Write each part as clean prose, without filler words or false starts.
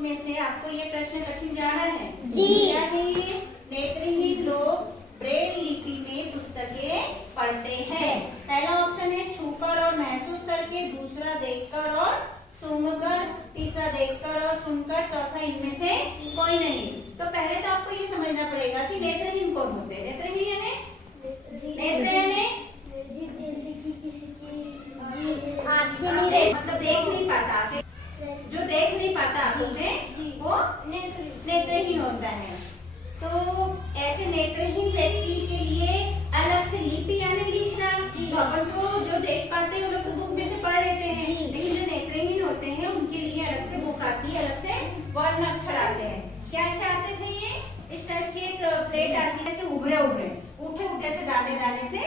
में से आपको ये प्रश्न कठिन जाना है जी। क्या है ये? नेत्रहीन लोग ब्रेल लिपि में पुस्तकें पढ़ते हैं। पहला ऑप्शन है छूकर और महसूस करके, दूसरा देखकर और सूंघकर, तीसरा देखकर और सुनकर, चौथा इनमें से कोई नहीं। तो पहले तो आपको ये समझना पड़ेगा कि नेत्रहीन कौन होते हैं। नेत्रहीन यानी नेत्र यानी मतलब देख नहीं पाता, जो देख नहीं पाता आंखों से वो नेत्रहीन होता है। तो ऐसे नेत्रहीन व्यक्ति के लिए अलग से लिपि यानी लिखना, तो अपन को जो देख पाते हैं वो लोग बुक में से पढ़ लेते हैं, लेकिन जो नेत्रहीन होते हैं उनके लिए अलग से बुक आती है, अलग से वर्ण अक्षर आते हैं। क्या ऐसे आते थे? ये इस टाइप की एक प्लेट आती है, ऐसे उभरे उभरे उठे उठे से दाने दाने से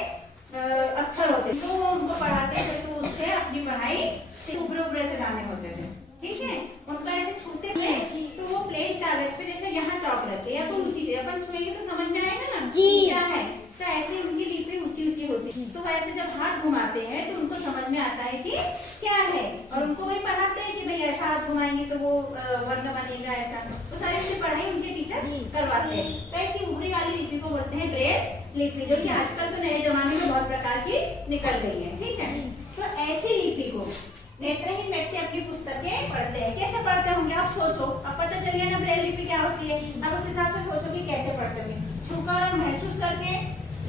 अक्षर होते, तो उनको पढ़ाते थे, तो उससे अपनी पढ़ाई से उभरे उभरे से दाने होते थे। ठीक है, उनका ऐसे छूते थे तो वो प्लेन कागज पे जैसे यहाँ चौक रखे या कोई ऊंची चीज अपन छुएंगे तो समझ में आएगा ना क्या है। तो ऐसे उनकी लिपि ऊंची ऊंची होती, तो ऐसे जब हाथ घुमाते हैं तो उनको समझ में आता है कि क्या है, और उनको वही पढ़ाते हैं कि भाई ऐसा हाथ घुमाएंगे तो वो वर्ण बनेगा ऐसा। तो सारी ऐसी पढ़ाई उनके टीचर करवाते हैं। तो ऐसी उभरी वाली लिपि को बोलते हैं ब्रेल लिपि, जो कि आजकल तो नए जमाने में बहुत प्रकार की निकल गई है। ठीक है, तो ऐसी लिपि को नेत्रहीन व्यक्ति अपनी पुस्तकें पढ़ते हैं। कैसे पढ़ते होंगे आप सोचो, अब पता चलिए ना ब्रेल लिपि क्या होती है। अब उस हिसाब से सोचो कि कैसे पढ़ते होंगे। छूकर और महसूस करके,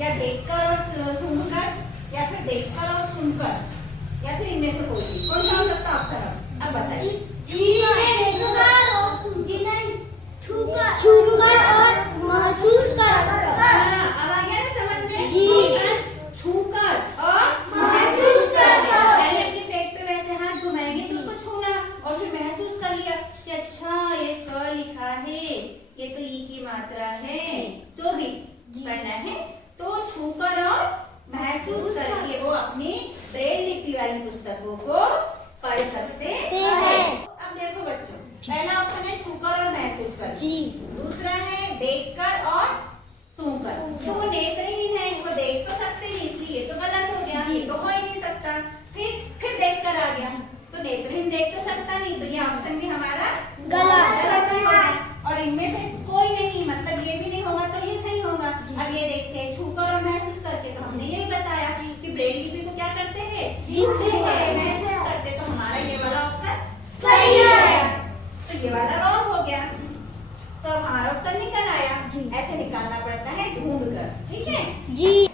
या देखकर और सूंघकर, या फिर देखकर और सुनकर, या फिर इनमें से कोई चीज। कौन सा हो सकता है ऑप्शन? अब बताइए। छूकर और महसूस कर। अब आ गया ना समझ में? छूकर और महसूस कर। पहले अपनी प्लेट पे वैसे हाथ घुमाएंगे तो उसको छूना, और फिर महसूस कर लिया कि अच्छा ये क लिखा है, ये तो ई की मात्रा है, जो भी करना है। तो छूकर और महसूस करके वो अपनी ब्रेल लिपि वाली पुस्तकों को पढ़ सकते हैं। अब देखो बच्चों, पहला ऑप्शन है छूकर और महसूस कर, दूसरा है देखकर और सूंघकर। तो वो नेत्रहीन है, वो देख तो सकते नहीं, इसलिए तो गलत हो गया, ये तो हो ही नहीं सकता। फिर देखकर आ गया, तो नेत्रहीन देख तो सकता नहीं, तो ये ऑप्शन भी हमारा गलत ही होगा। और इनमें से कोई नहीं, मतलब ये भी नहीं होगा तो ये सही होगा। अब ये देखते हैं छूकर और महसूस करके, तो हमने यही बताया कि ब्रेल लिपि को क्या करते हैं, महसूस करते, तो हमारा ये वाला ऑप्शन सही है। तो ये वाला रॉन्ग हो गया, तो अब हमारा उत्तर निकल आया। ऐसे निकालना पड़ता है ढूंढ कर। ठीक है जी।